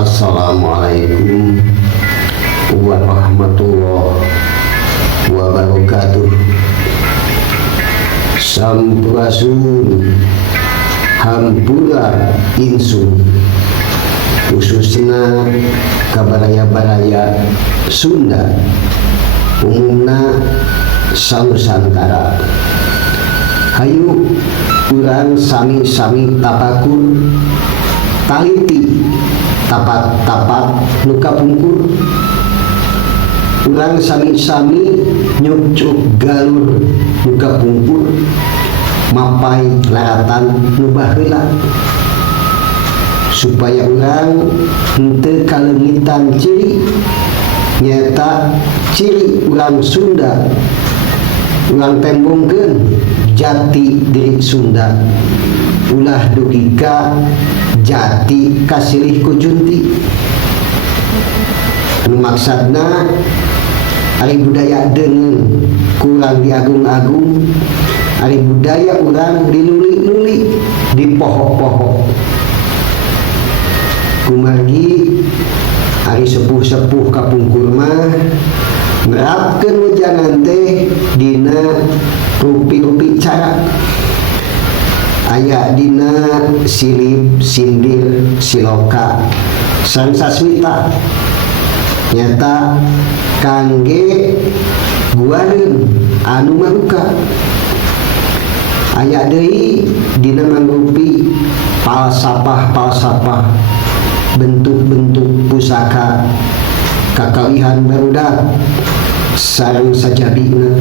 Assalamualaikum warahmatullahi wabarakatuh. Sampurasun hampura insun khususna kabaraya-baraya Sunda umumna Nusantara. Hayu urang sami-sami tapakur taliti tapat-tapat nuka pungkur. Urang sami-sami nyucuk galur nuka pungkur mapai laratan nu baheula supaya urang henteu kalengitan ciri nyata ciri urang Sunda. Urang tembongkeun jati diri Sunda ulah dugika jati kasilih ku junti. Anu maksudna ari budaya deungeun kurang diagung-agung, ari budaya urang diluli-luli di poho-poho. Kumargi ari sepuh-sepuh kapungkur mah nerapkeun wejangan teh dina rupi-rupi cara. Aya dina silip, sindir, siloka, sangsasmita nyata kangge guareun anu maruka. Aya deui dina mangrupi palsapah bentuk-bentuk pusaka kakawihan barudak sareng sajabina.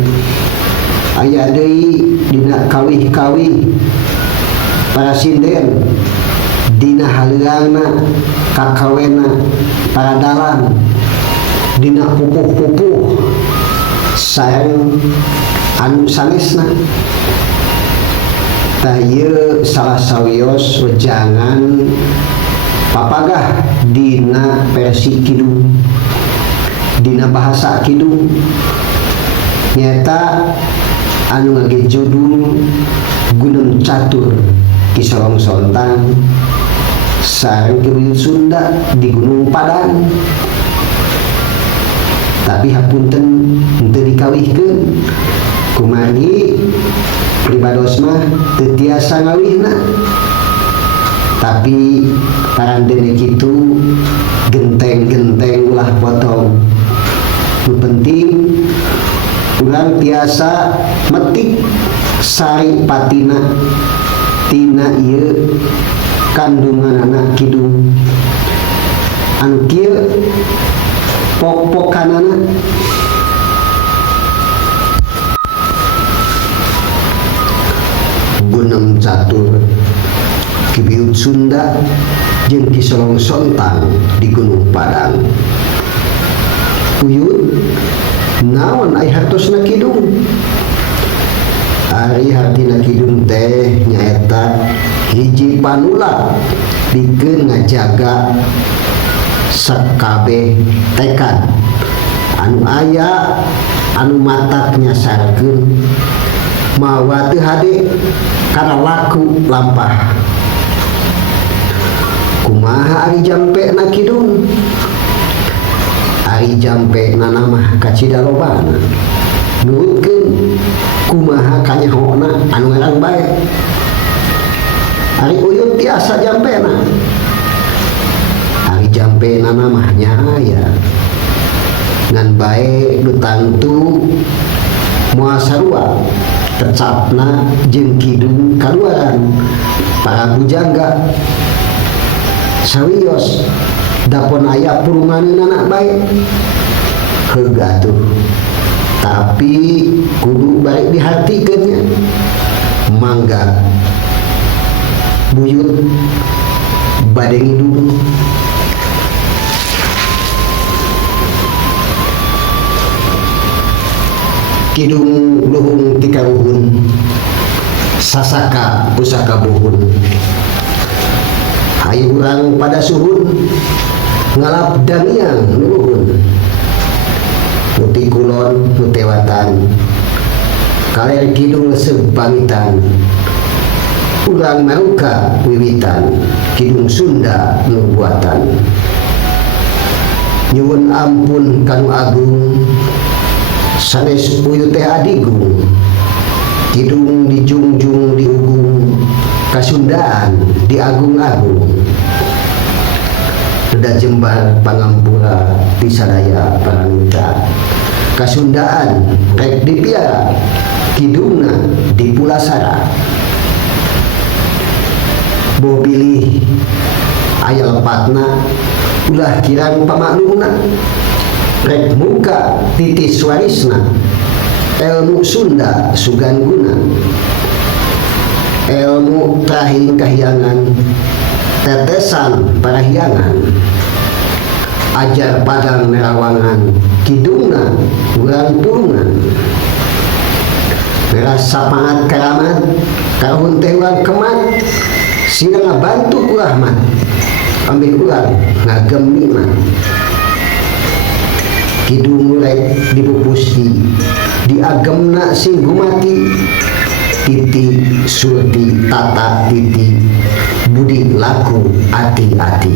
Aya deui dina kawih-kawih para sinden, dina haleuangna kakawena para dalang, dina pupuh-pupuh sareng anu sanesna. Tah ieu salah sawios wejangan papagah dina versi kidung, dina bahasa kidung. Nyata anu ngage judul Gunung Catur Kisorong Sontang sareng kebuyut Sunda di Gunung Padang. Tapi hapunten henteu dikawihkeun kumargi pribados mah teu tiasa ngawihna. Tapi parandene kitu genteng-genteng ulah potong. Nu penting urang tiasa metik sari patina tina ieu kandunganana kidung. Anu kieu pok-pokanana Gunung Catur kibuyut Sunda jeung Kisorong Sontang di Gunung Padang. Puyut naon ai hartosna kidung? Ari hartina kidung teh nyaeta hiji panula pikeun ngajaga sakabeh tekad anu aya anu matak nyasarkeun mawa teu hade kana laku lampah. Kumaha ari jampena kidung? Ari jampena mah kacida lobana. Nuhutkeun kumaha kanyahona anu ngarang bae. Ari uyut tiasa jampena. Ari jampena mah nyaaya. Ngan bae nu tangtu moal sarua tecapna jeung kidung kaluaran para bujangga. Sawios dapon aya purumaneunana bae heug atuh. Tapi kudu baik dihartikeunnya. Mangga buyut bade ngidung. Kidung luhung ti karuhun sasaka pusaka buhun. Hayu urang pada suhun ngalap damiang luhun. Putih kulon putewatan kaler kidung leseb pamitan urang mauka wiwitan kidung Sunda nubuatan nyuwun ampun kanu agung sanes uyut teh adigung kidung dijungjung diugung kasundaan diagung-agung Reda jembar pangampura pisadaya paranita kasundaan rek dipiara kidungna di pulasara bo pilih aya lepatna ulah kirang pamaklumna rek muka titis warisna ilmu Sunda sugangguna ilmu trahing kahyangan tetesan parahyangan ajar padang nerawangan kidungna urang pulungan beras sapangat karamat kahun tewang kemat sina ngabantu ku rahmat ambil urang ngagem nikmat kidung rek dipupusti diagemna sing gumati titi surti tata titi budi laku ati-ati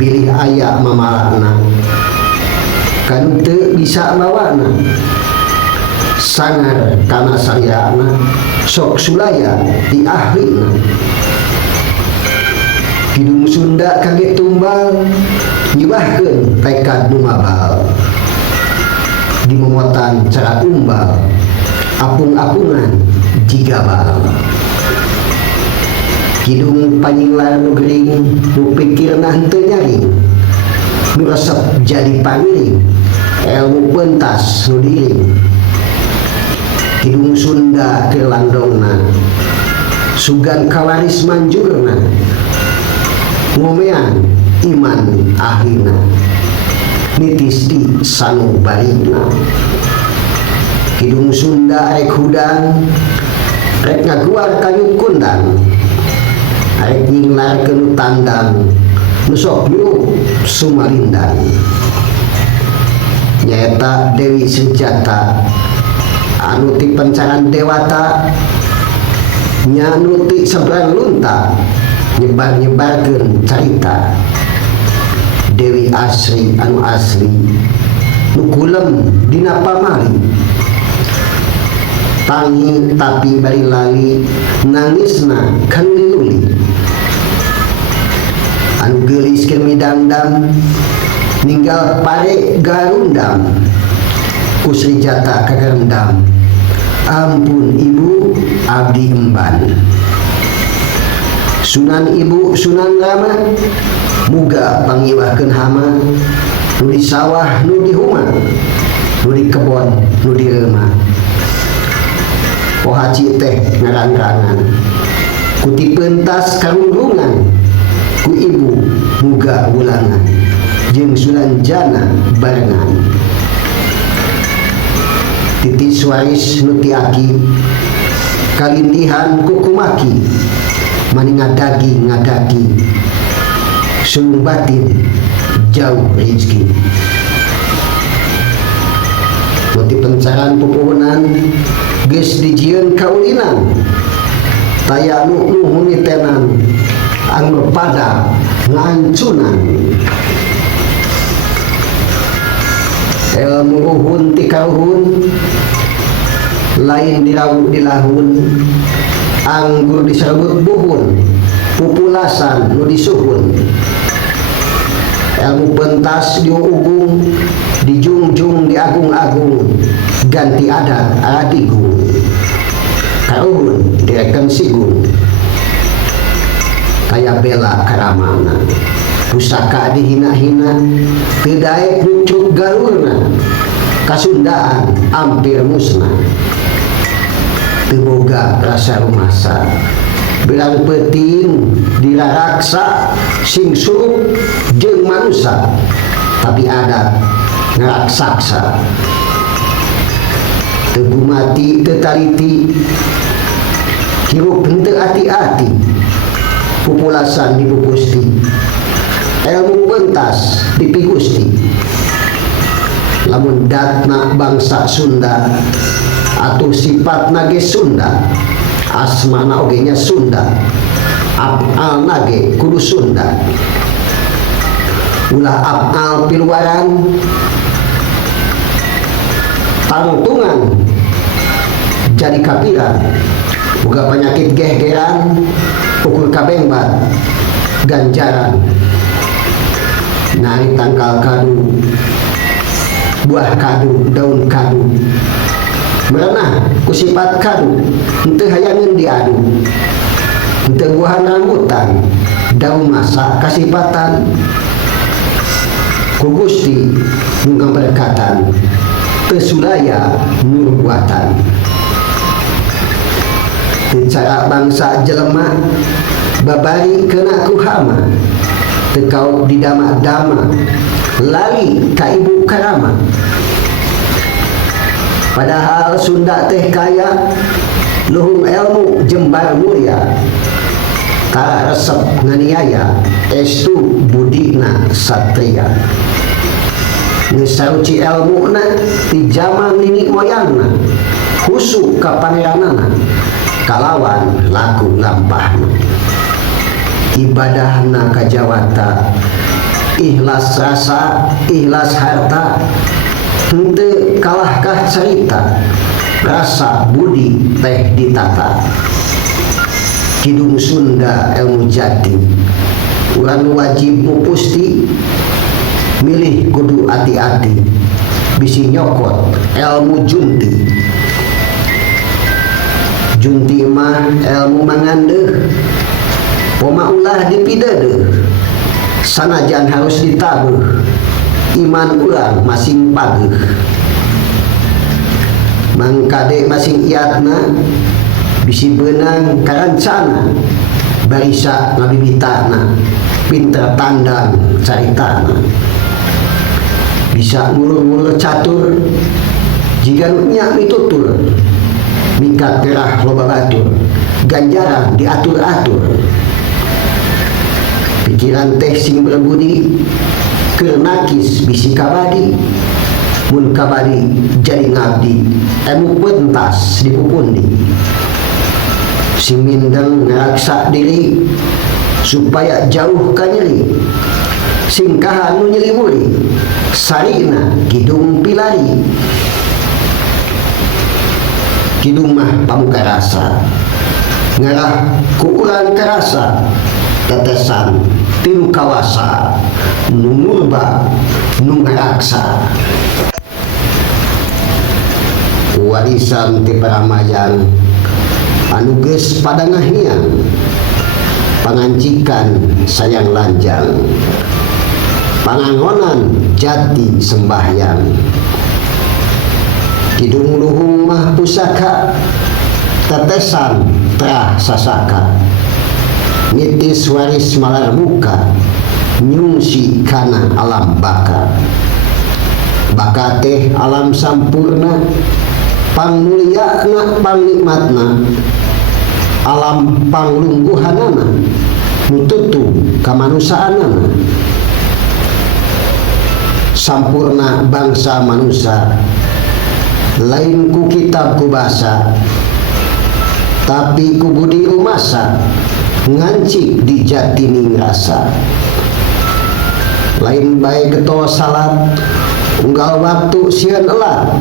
bilih aya mamalakna kan teu bisa lawana sangar kana saryana sok sulaya di ahlina kidung Sunda kaget tumbal nyibahkeun tekad nu mabal di momotan cara umbal apung-apungan jigabal kidung panyinglar nu gering nu pikirna henteu nyaring nu resep jadi pangiring ilmu pentas nu diring kidung Sunda keur landongna sugan kawaris manjurna ngomean iman ahlina nitis di sanubarina kidung Sunda rek hudang rek ngaguar kayu kundang rek nyinglar kenu tandang nusok yuk sumalindang nyaeta Dewi Senjata anu ti pencaran dewata nyanuti seberang lunta nyebar-nyebarkeun carita Dewi asri anu asli nukulem dina pamali tangi tapi bari lali nangisna kan liluli anu geulis keur midangdam ninggal pare garundam ku Sri Jata kagarendam ampun ibu abdi emban Sunan ibu Sunan Rama muga pangiwahkeun hama nu di sawah nu di huma nu di kebon nu di reumah pohaci teh ngarang-rangan ku ti pentas karundungan ku ibu muga ulangan jeung Sunan Jana barengan titis waris nu ti aki kalindihan ku kumaki mani ngadagi sung batin jauh rezeki nuti pencaran pupuhunan geus dijieun kaulinan taya nu nuhun tenan anu pada ngancunan ilmu uhun ti kauhun lain dilahun anggur disebut buhun pupulasan nu disuhun ilmu pentas diugung dijungjung diagung-agung ganti adat adigung kauhun direken sigung kaya bela karamana pusaka dihina-hina tidak nucuk galurna kasundaan hampir musnah teboga rasa rumasa bilang peting diraraksa sing surup jeung manusia tapi adat ngaraksaksa tebu mati tetaliti hirup henteu ati-ati pupulasan dipupusti ilmu pentas dipigusti lamun datna bangsa Sunda atau sifatna ge Sunda asmana oge nya Sunda afalna ge kudu Sunda ulah afal piluaran, tangtungan jadi kapiran, boga penyakit gehgeran, ukur kabengbat ganjaran, nari tangkal kadu, buah kadu, daun kadu, merenah ku sifat kadu, henteu hayangeun diadu, henteu buahan rambutan, daun masak kasifatan, ku Gusti nu ngaberkatan, teu sudaya nur buatan. Teu cara bangsa jelema babari kena ku hama, teu kauk didama-dama, lali ka ibu karama. Padahal Sunda teh kaya luhung ilmu jembar mulia, kala resep nganiaya estu budina satria. Nu saruci ilmuna ti jaman nini moyangna, husuk ka pangeranana, kalawan laku lampahna. Ibadahna kajawata, ikhlas rasa, ikhlas harta, henteu kalahkah carita, rasa budi teh ditata. Kidung Sunda ilmu jati, urang wajib mupusti, milih kudu hati-hati, bisi nyokot ilmu junti. Junti mah ilmu mangandeuh, poma ulah dipidadeuh, sanajan harus ditabuh, iman urang masing pageuh. Mangkade masing iatna bisi beunang karancana, barisa ngabibitana, pinter tandang caritana. Bisa ngulur-ngulur catur, jika nya mitutur, mingkat gerah loba batur, ganjaran diatur-atur. Pikiran teh sing berbudi, keur nakis bisi kabadi, mun kabadi jadi ngabdi, emu pentas dipupundi. Sing mindeng ngaraksa diri, supaya jauh ka nyeri, singkahan nu nyelimuri, sarina kidung pilari. Kidung mah pamuka rasa, ngarah ku urang karasa, tetesan tinu kawasa, nu murba nu ngaraksa. Warisan ti paramayan anu geus padangahian, pangancikan sayang lanjang, pangangonan jati sembahyang. Kidung luhung mah pusaka, tetesan trah sasaka, nitis waris malar muka, nyungsi kana alam baka. Baka teh alam sampurna, pangmulyana pangnikmatna, alam panglungguhanana, nututu kamanusaanana. Sampurna bangsa manusia, lain ku kitab ku basa, tapi ku budi rumasa, ngancik di jatining rasa. Lain bae geto salat, unggal waktu sieun elat,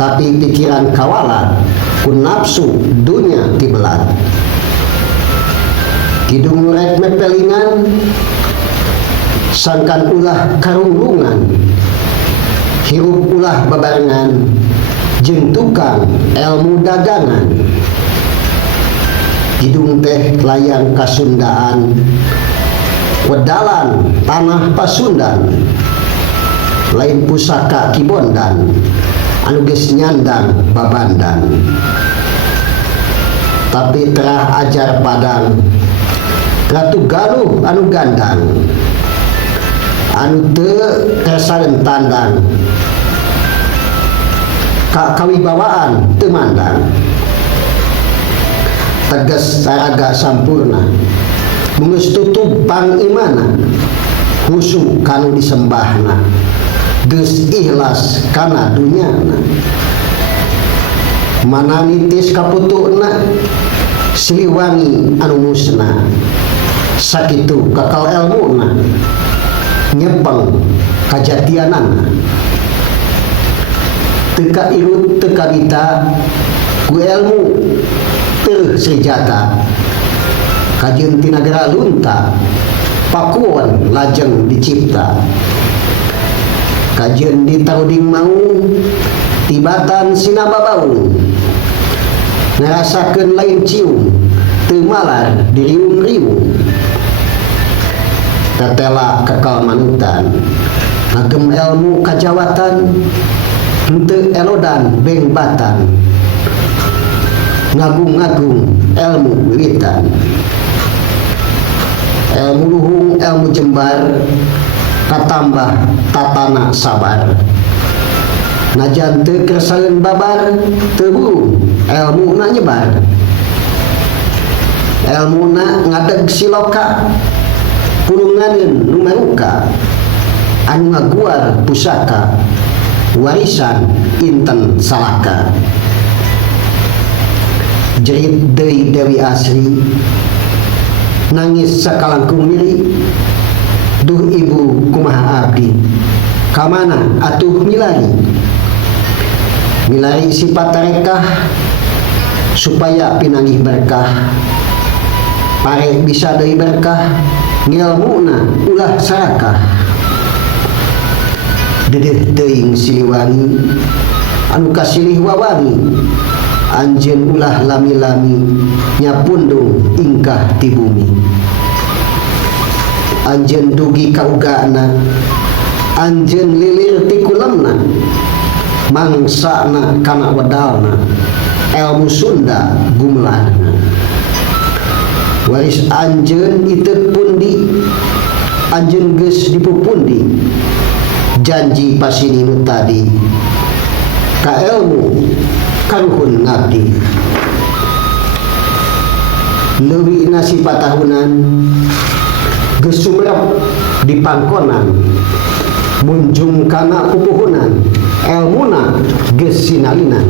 tapi pikiran kawalan ku nafsu dunya tibelat. Kidung rek mepelingan, sangkan ulah karungrungan, hirup ulah babarengan, jeung tukang ilmu dagangan. Kidung teh layang kasundaan, wedalan tanah Pasundan, lain pusaka Kibondan, anu geus nyandang babandan. Tapi terah ajar padang, ratu galuh anu gandang, anu teu kersaren tandang, kawibawaan teu mandang. Tegas saraga sampurna, geus tutup pang imana, husuk kanu disembahna, geus ikhlas kana dunyana. Mana nitis kaputukna, Siliwangi anu musna, sakitu kakal elmuna, nyepeng kajatianana teka irut teka bita ku ilmu tersejata kajeun ti nagara lunta pakuan lajeng dicipta kajeun di taruding maung tibatan sinababaung ngarasakeun lain cium teu malar diriung-riung tetela kekal manutan ngagem ilmu kajawatan henteu elodan bengbatan ngagung-ngagung ilmu wiwitan ilmu luhung ilmu jembar katambah tatana sabar najan teu kersaeun babar teu burung ilmu na nyebar ilmu na ngadeg siloka pulunganeun nu maruka anu ngaguar pusaka warisan inten salaka jerit deui Dewi Asri nangis sakalangkung miri duh ibu kumaha abdi kamana atuh milari sifat tarekah supaya pinanggih berkah pare bisa deui berkah ngilmuna ulah sarakah dedeh teuing Siliwangi anu kasilih wawangi anjeun ulah lami-lami nyapundung ingkah ti bumi anjeun dugi ka ugana anjeun lilir ti kulemna mangsana kana wedalna ilmu Sunda gumelarna waris anjeun iteu pundi anjeun geus dipupundi janji pasini nu tadi ka ilmu karuhun ngabdi leuwih na sipatahunan geus sumerep di pangkonan munjung kana pupuhunan ilmuna geus sinalinan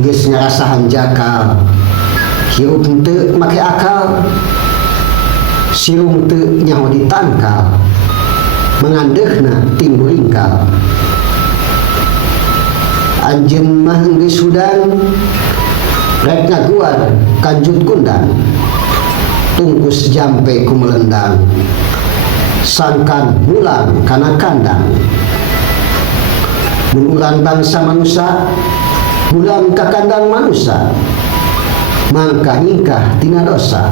geus ngarasahan jakal hirup henteu make akal silung teu nyaho ditangkal mengandehna timbul ingkal anjeun mah geus hudan rek ngaguar kanjut kundang tungkus jampe kumelendang sangkan mulang kana kandang mun urang bangsa manusia mulang ka kandang manusia mangka nyingkah tina dosa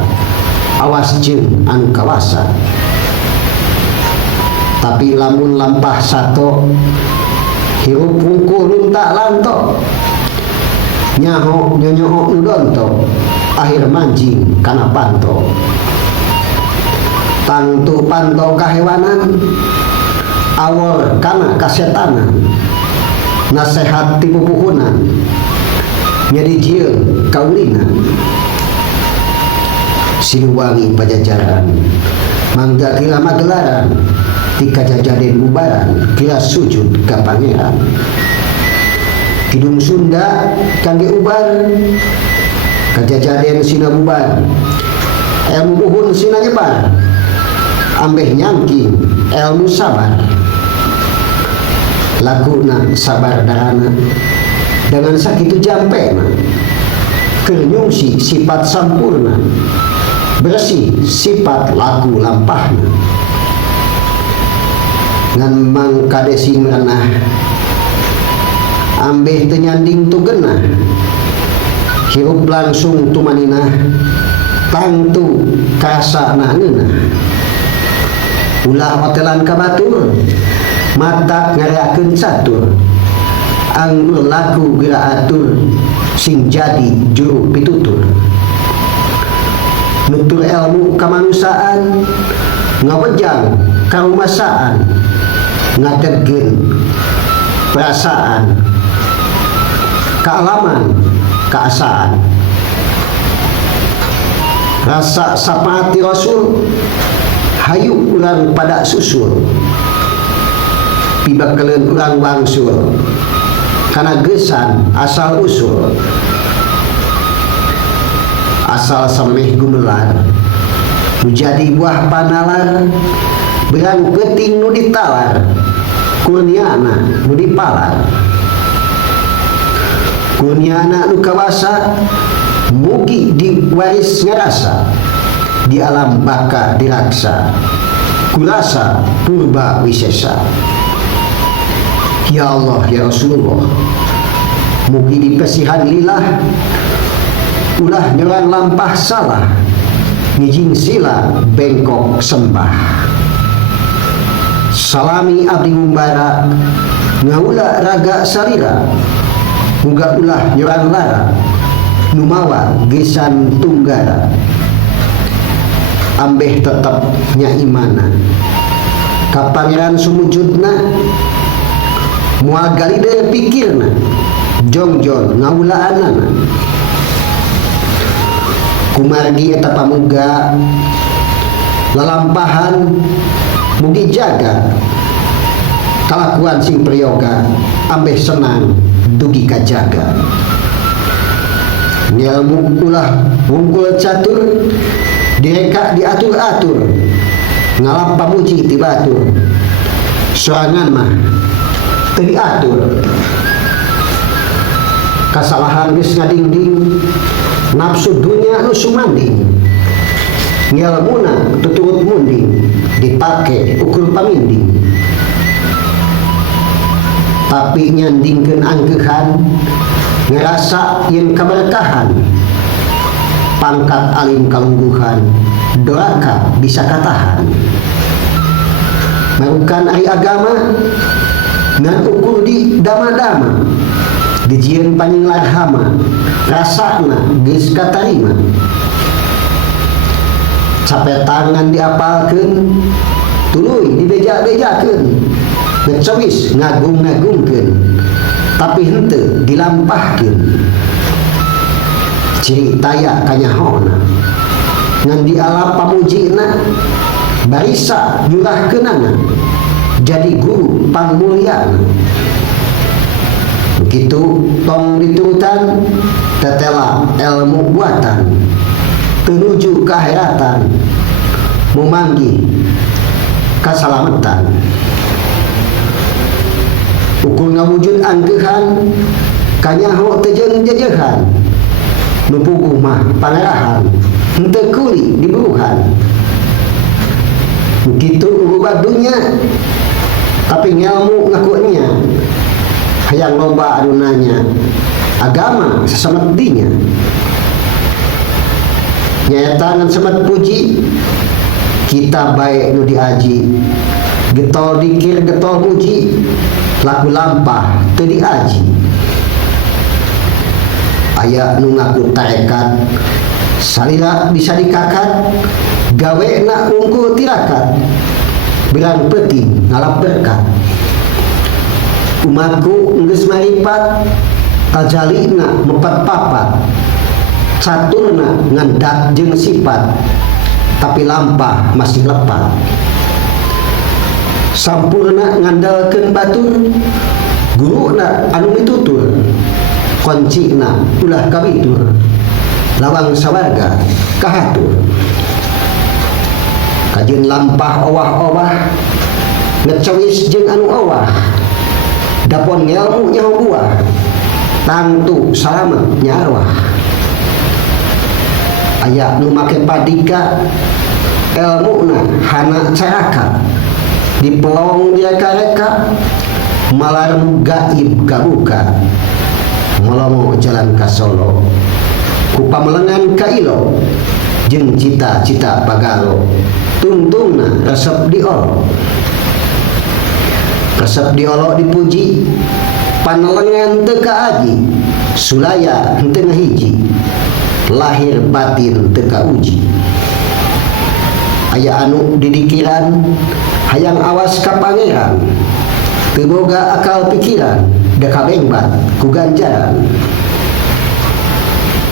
awas jeung anu kawasa tapi lamun lampah sato hirup wungkul lunta lanto nyaho nyonyoho nu donto akhir manjing kana panto tangtu panto kahewanan awor kana kasetanan nasehat ti pupuhunan nyadi jieun kaulinan Siliwangi Pajajaran mangga kira magelaran ti kajajaden bubaran kira sujud ka pangeran Kidung Sunda kangge ubar kajajaden sina bubar ilmu buhun sina nyebar ambeh nyangking ilmu sabar laguna sabar darana dengan sakitu jampena kenyungsi sifat sampurna bersih sifat laku lampahna ngan mangkadesi merenah ambeh tenyanding tu genah hirup langsung tumaninah tangtu kasa ngeunah ulah hotelan kabatur mata ngariakeun catur anggur laku geura atur sing jadi juru pitutur nutur ilmu kamanusiaan ngawejang karumasaan ngadegkeun perasaan kealaman keasaan rasa sapaati Rasul hayu urang pada susul pibakeleun urang wangsul kana gesan asal usul asal sameh gumelar nu jadi buah panalar berang peting nu ditalar kurniana nu dipalar kurniana nu kawasa mugi diwaris ngarasa di alam baka diraksa kurasa purba wisesa. Ya Allah ya Rasulullah, mugi dipesihan lillah ulah nyeran lampah salah ngijing sila bengkok sembah. Salami abdi ngumbara ngaula raga sarira muga ulah nyeran lara numawa gesan tunggara ambeh tetep nya imana ka pangeran sumujudna moal galide pikirna jongjon ngaulaanana kumargi eta pamuga lalampahan mugi jaga kalakuan sing priyoga ambeh senang dugi kajaga ngelmu ulah wungkul catur direka diatur-atur ngalap pamuji tibatur soangan mah teu diatur kasalahan geus ngadingding nafsu dunia nu sumanding ngelmuna tuturut munding dipake ukur paminding tapi nyandingkeun angkeuhan ngerasa yang keberkahan pangkat alim kalungguhan doaka bisa katahan melakukan ari agama ngan ukur di dama-dama dijieun paning larhama rasana geus katarima capek tangan diapalkeun tuluy dibeja-bejakeun ngecewis ngagung-ngagungkeun tapi henteu dilampahkeun ciri taya kanyahona ngan dialap pamujina barisa nyurahkeunana jadi guru pangmulyana begitu tong diturutan tetela ilmu buatan menuju kahiratan memanggi kasalamatan ukur ngawujud angkeuhan kanyaho teu jejehan nu puguh mah pangerahan henteu kuli diburuhan begitu urubah dunya tapi ngelmu ngakunya hayang loba anu nanya agama sasamet dinya nyaeta ngan semet puji kita baik nu diaji getol dikir getol muji laku lampah teu diaji aya nu ngaku tarekat salira bisa dikakat gawe na unggul tirakat bilang penting ngalap berkat umatku geus maripat tajalina mepat papat caturna ngandak jeung sifat tapi lampah masih lepat sampurna ngandalkeun batur guruna anu mitutur koncina ulah kabitur lawang sawarga kahatur kajeun lampah owah-owah ngecewis jeung anu owah dapon ngelmu nyaho buah tantu salamet nyarwah aya nu make padika elmuna hana caraka dipelong dia kareka malar gaib kabuka melongo jalan ka Solo ku pamelengan ka ilo jeung cita-cita pagalo tungtungna resep diolo dipuji panelengan teu kaaji sulaya henteu ngahiji lahir batin teu kauji aya anu didikiran hayang awas ka pangeran teu boga akal pikiran da kabengbat ku ganjaran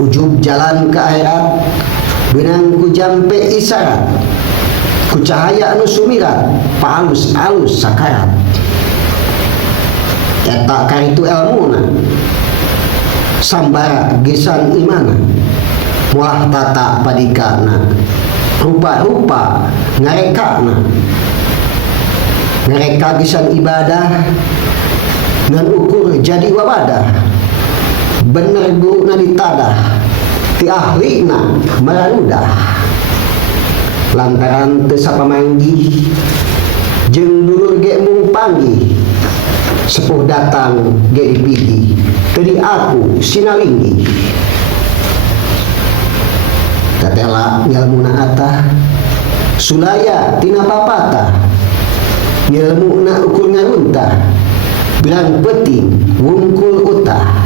ujub jalan ke akhirat benang ku jampe isyarat ku cahaya anu sumirat paalus-alus sakarat eta karitu elmuna sambara gesan imana muah tata padikana rupa-rupa ngareka gisan ibadah ngan ukur jadi wabadah bener guru na ditadah ti ahli na maranudah lantaran teu sapamanggih jeung dulur ge mung panggih sepuh datang ge dipilih teu aku sinalinggi tatela ngalmuna atah sulaya tina papatah ngalmuna ukur ngaruntah bilang penting wungkul utah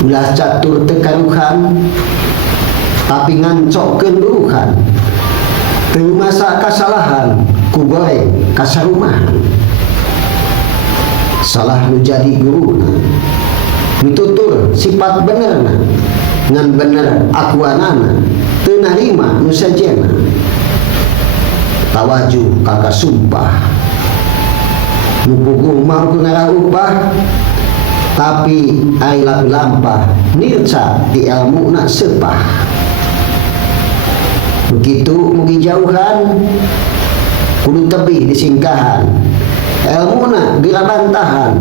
ulah catur tekaruhan tapi ngancokkeun buruhan teu masa kasalahan ku goreng kasarumahan salah nu jadi guruna mitutur sifat benerna ngan bener akuanana teu narima nu sajena tawaju kaka sumpah nu puguh mah ku ngaraupah tapi ai lampah nirca di ilmu nak sepah begitu mugi jauhan kudu tebih disingkahan ilmu nak dirabantahan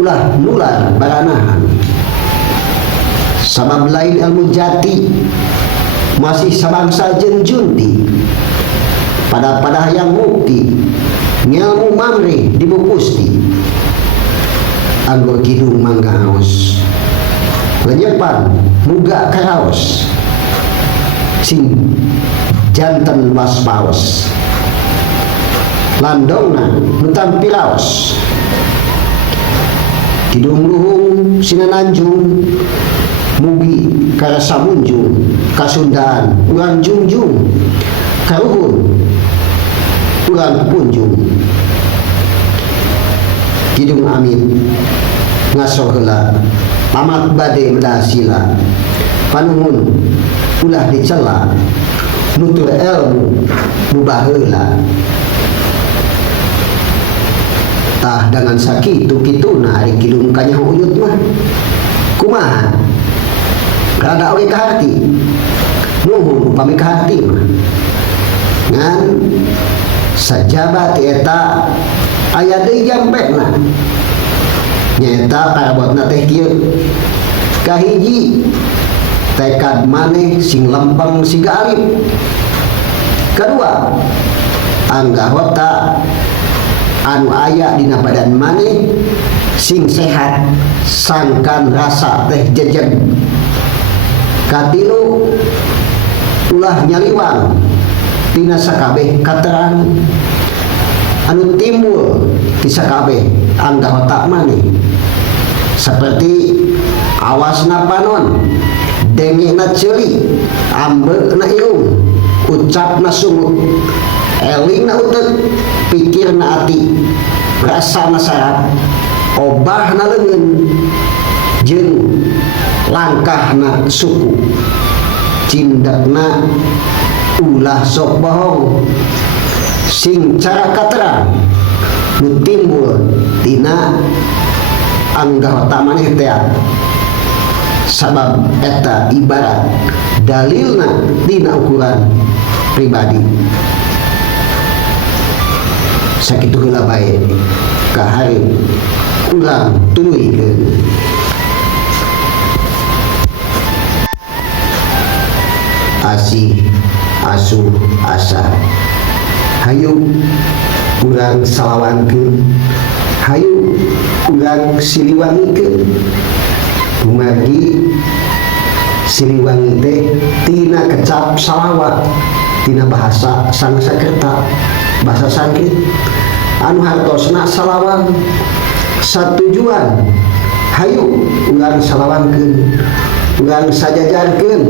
ulah nular baranahan sabab lain ilmu jati masih sabangsa jeung junti pada yang mukti ngilmu mamrih dibupusti anggo kidung mangga haus lenyepan muga karaos sing janten waspaos landongna nu tampi raos kidung luhung sinananjung mugi karasa munjung kasundaan urang jungjung karuhun urang punjung kidung amin ngaso heula pamat bade medasila panuhun ulah dicela nutur ilmu mubaheula tah dengan sakitu kituna ari kidung kanyaho uyut mah kumaha rada we ka hati nuhun upami ka hati mah ngan sajabat eta aya deui jampena nyaeta parabotna teh kieu kahiji tekad maneh sing lempeng siga alif kedua anggahota anu aya dina badan maneh sing sehat sangkan rasa teh jejeg katilu ulah nyaliwang tina sakabeh katerang anu timbul di sakabeh anggahota maneh seperti awasna panon dengena ceuli ambeuna irung ucapna sungut elingna uteuk pikirna ati rasana sarap obahna leungeun jeung langkahna suku cindakna ulah sok bohong sing cara katerang nu timbul tina anggahota maneh teh sabab eta ibarat dalilna tina ukuran pribadi sakitu heula bae kahari urang tuluikeun asih asuh asa hayu urang salawankeun hayu urang siliwangikeun kumagi siliwangi teh tina kecap salawat tina bahasa Sanskerta bahasa Sanskrit anu hartosna salawang satujuan hayu urang salawankeun urang sajajarkeun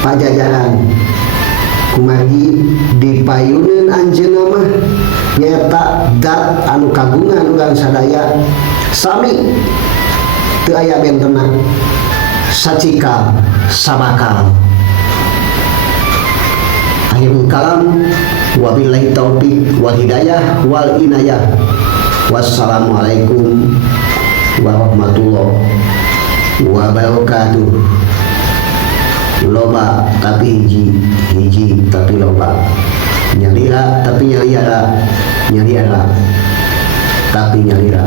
pajajaran kumagi dipayuneun anjeunna mah nyata dat anu kagungan urang sadaya sami teu aya bentena sacikal sabakal. Akhirul kalam wabillahi taufiq wal hidayah wal inayah. Wassalamualaikum warahmatullahi wabarakatuh. loba tapi hiji, hiji tapi loba, nyalira tapi nyaliara, nyaliara tapi nyalira.